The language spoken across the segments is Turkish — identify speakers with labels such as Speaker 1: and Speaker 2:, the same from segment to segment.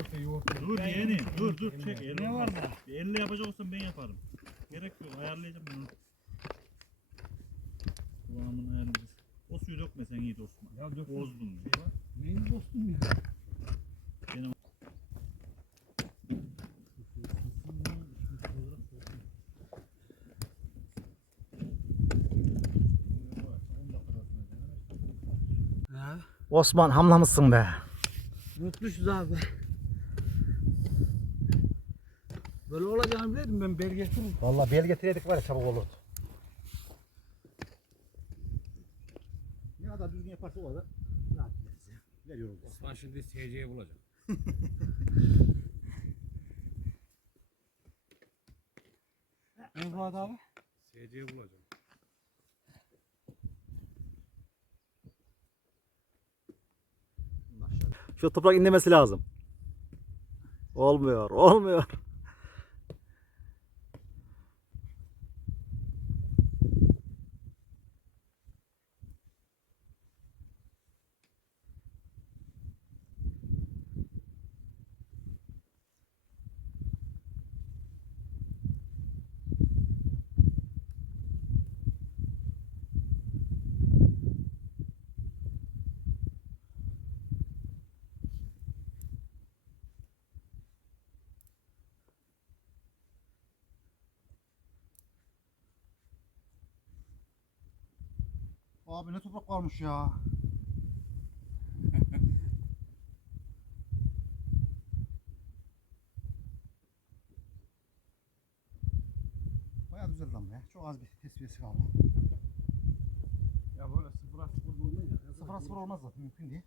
Speaker 1: Dur yeğenim dur dur çek.
Speaker 2: Ne
Speaker 1: Elle
Speaker 2: var?
Speaker 1: Bir elle yapacak olsam ben yaparım. Gerek yok ayarlayacağım bunu. Kıvamını ayarlayacağız. O suyu dökmesen iyi dostum.
Speaker 2: Ya dök.
Speaker 1: Bozdun.
Speaker 2: Neyin dostum ya?
Speaker 1: Benim-
Speaker 2: Ya.
Speaker 3: Osman hamlamışsın be.
Speaker 2: Mutluyuz abi. Böyle olacağını bilirdim ben bel getiririm.
Speaker 3: Vallahi bel getireydik var ya çabuk olurdu. Ne kadar düzgün yaparsa o kadar rahat gideriz ya. Veriyoruz.
Speaker 2: Osman şimdi SC'yi bulacak. ne Fuat abi? SC'yi bulacağım.
Speaker 3: Şu toprak inlemesi lazım. Olmuyor, olmuyor. Abi ne toprak varmış ya. Bayağı düzeldi ama ya. Çok az bir tesviyesi kaldı.
Speaker 2: Ya böyle sıfıra sıfır ya.
Speaker 3: Sıfıra sıfır olmaz zaten mümkün değil.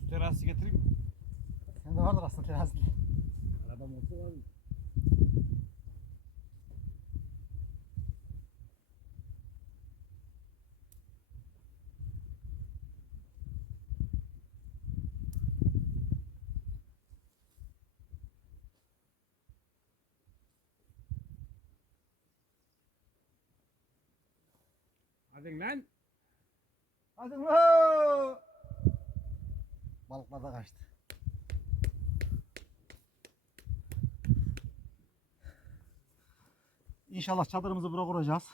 Speaker 2: Su terası getireyim mi?
Speaker 3: Sende vardır aslında terazili.
Speaker 2: Arabam olsa var mı? Hadi lan.
Speaker 3: Hadi lan. Balıklar da kaçtı. İnşallah çadırımızı buraya kuracağız.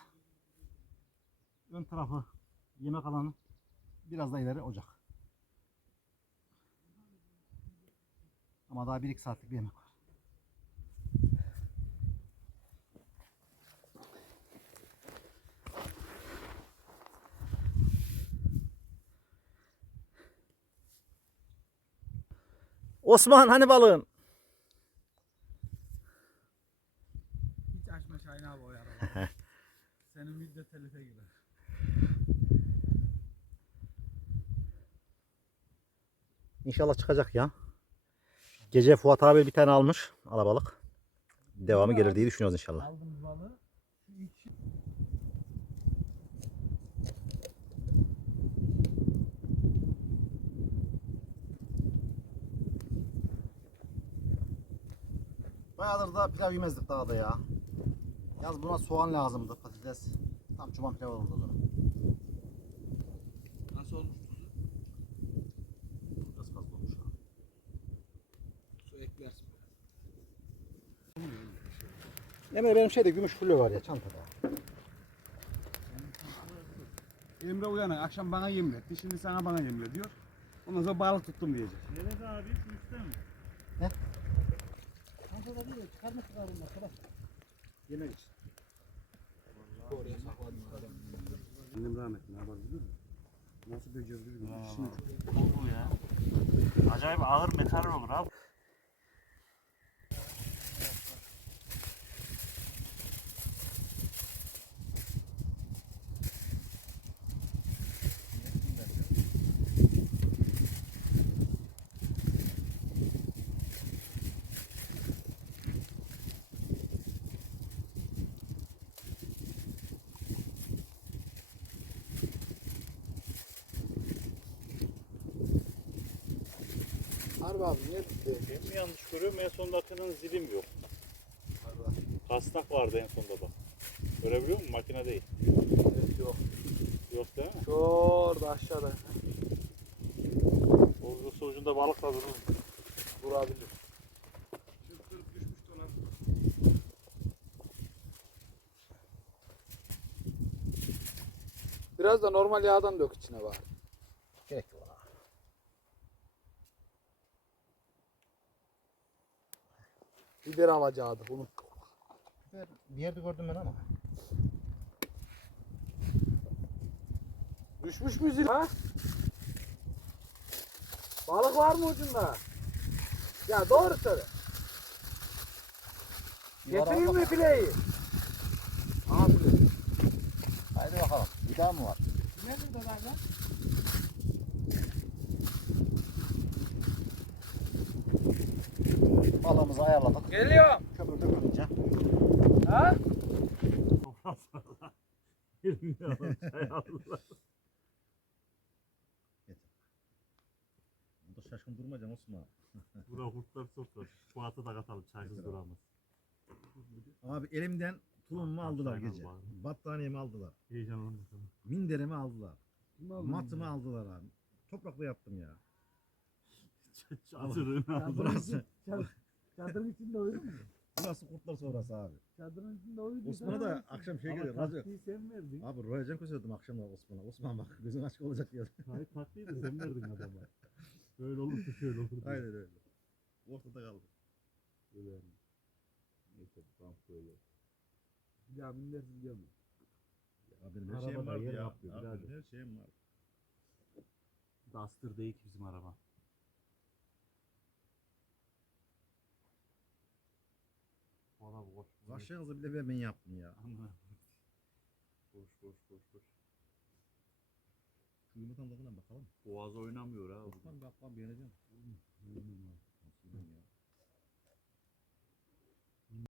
Speaker 3: Ön tarafı yemek alanı. Biraz da ileri ocak. Ama daha 1-2 saatlik bir yemek var. Osman hani balığın?
Speaker 2: Hiç açma abi o araba. Senin video telife girer.
Speaker 3: İnşallah çıkacak ya. Gece Fuat abi bir tane almış alabalık. Devamı gelir diye düşünüyoruz inşallah.
Speaker 2: Aldım balığı.
Speaker 3: Bayağıdır da pilav yemezdik daha da ya. Yaz buna soğan lazımdı patates. Tam çoban pilav olurdu o zaman.
Speaker 2: Nasıl olmuş tuzu?
Speaker 3: Biraz fazla olmuş ha.
Speaker 2: Su eklersin.
Speaker 3: Emre benim şeyde gümüş fulyo var ya çantada.
Speaker 2: Emre uyanık akşam bana yemletti. Şimdi sana bana yemle diyor. Ondan sonra balık tuttum diyecek.
Speaker 1: Nerede abi? Şu üstte mi?
Speaker 3: Çantada değil çıkarma çıkarım arkadaş. Yemek için.
Speaker 2: Oraya. Annem rahmetli ne yapar biliyor musun? Nasıl becerdi bilmiyorum. İşini çok-
Speaker 1: Bu ya. Acayip ağır metal olur abi.
Speaker 3: Harbi abi niye bitti?
Speaker 1: Ben mi yanlış görüyorum? En sonda akının zilim yok. Kasnak vardı en sonda bak. Görebiliyor musun? Makine değil.
Speaker 2: Evet yok.
Speaker 1: Yok değil mi?
Speaker 2: Şu orada aşağıda.
Speaker 1: O Bunda balık da durur.
Speaker 4: Durabilir.
Speaker 2: Çırptırıp düşmüş dolan.
Speaker 4: Biraz da normal yağdan dök içine bari.
Speaker 3: Gerek yok.
Speaker 4: Biber alacaktı unuttuk.
Speaker 3: Biber Bir yerde gördüm ben ama.
Speaker 4: Düşmüş mü zil? Ha? Balık var mı ucunda? Ya doğru söyle. Getireyim mi fileyi? File.
Speaker 3: Haydi bakalım. Bir daha mı var?
Speaker 4: Ne burada lan?
Speaker 3: Balığımızı ayarladık.
Speaker 4: Geliyor.
Speaker 3: Köpür dökülünce.
Speaker 4: Ha?
Speaker 3: Burada şaşkın durmayacağım Osman.
Speaker 1: Bura kurtlar sofrası. Fuat'a da katalım çaysız duramaz.
Speaker 3: Abi elimden tulumumu aldılar gece. Battaniyemi aldılar.
Speaker 1: Heyecan olmasın.
Speaker 3: Minderimi aldılar. Matımı aldılar abi. Toprakla yattım ya.
Speaker 1: Çadırını aldı.
Speaker 3: Burası,
Speaker 4: Çadırın içinde uyudun mu?
Speaker 3: burası kurtlar sonrası abi.
Speaker 4: Çadırın içinde uyudun.
Speaker 3: Osman'a da akşam şey geliyor. Radyo.
Speaker 4: sen verdin.
Speaker 3: Abi Royacan söyledim akşamlar Osman'a. Osman bak gözün açık olacak diyor.
Speaker 1: Hayır tatlıydı sen verdin adama. Böyle olursa şöyle olur. diye.
Speaker 3: Aynen öyle. Ortada kaldı.
Speaker 1: Öyle yani. Neyse tamam böyle.
Speaker 4: Ya mindersiz gelme.
Speaker 3: Ya benim her şeyim var ya. Abi her şeyim var.
Speaker 1: Duster değil ki bizim araba. Valla boş.
Speaker 3: Başka kızı bile ben yaptım ya.
Speaker 1: Ama boş boş boş boş.
Speaker 3: Şu yumurtanın tadına bakalım.
Speaker 1: Boğaz oynamıyor ha.
Speaker 3: Bakmam bakmam beğeneceğim. Hmm.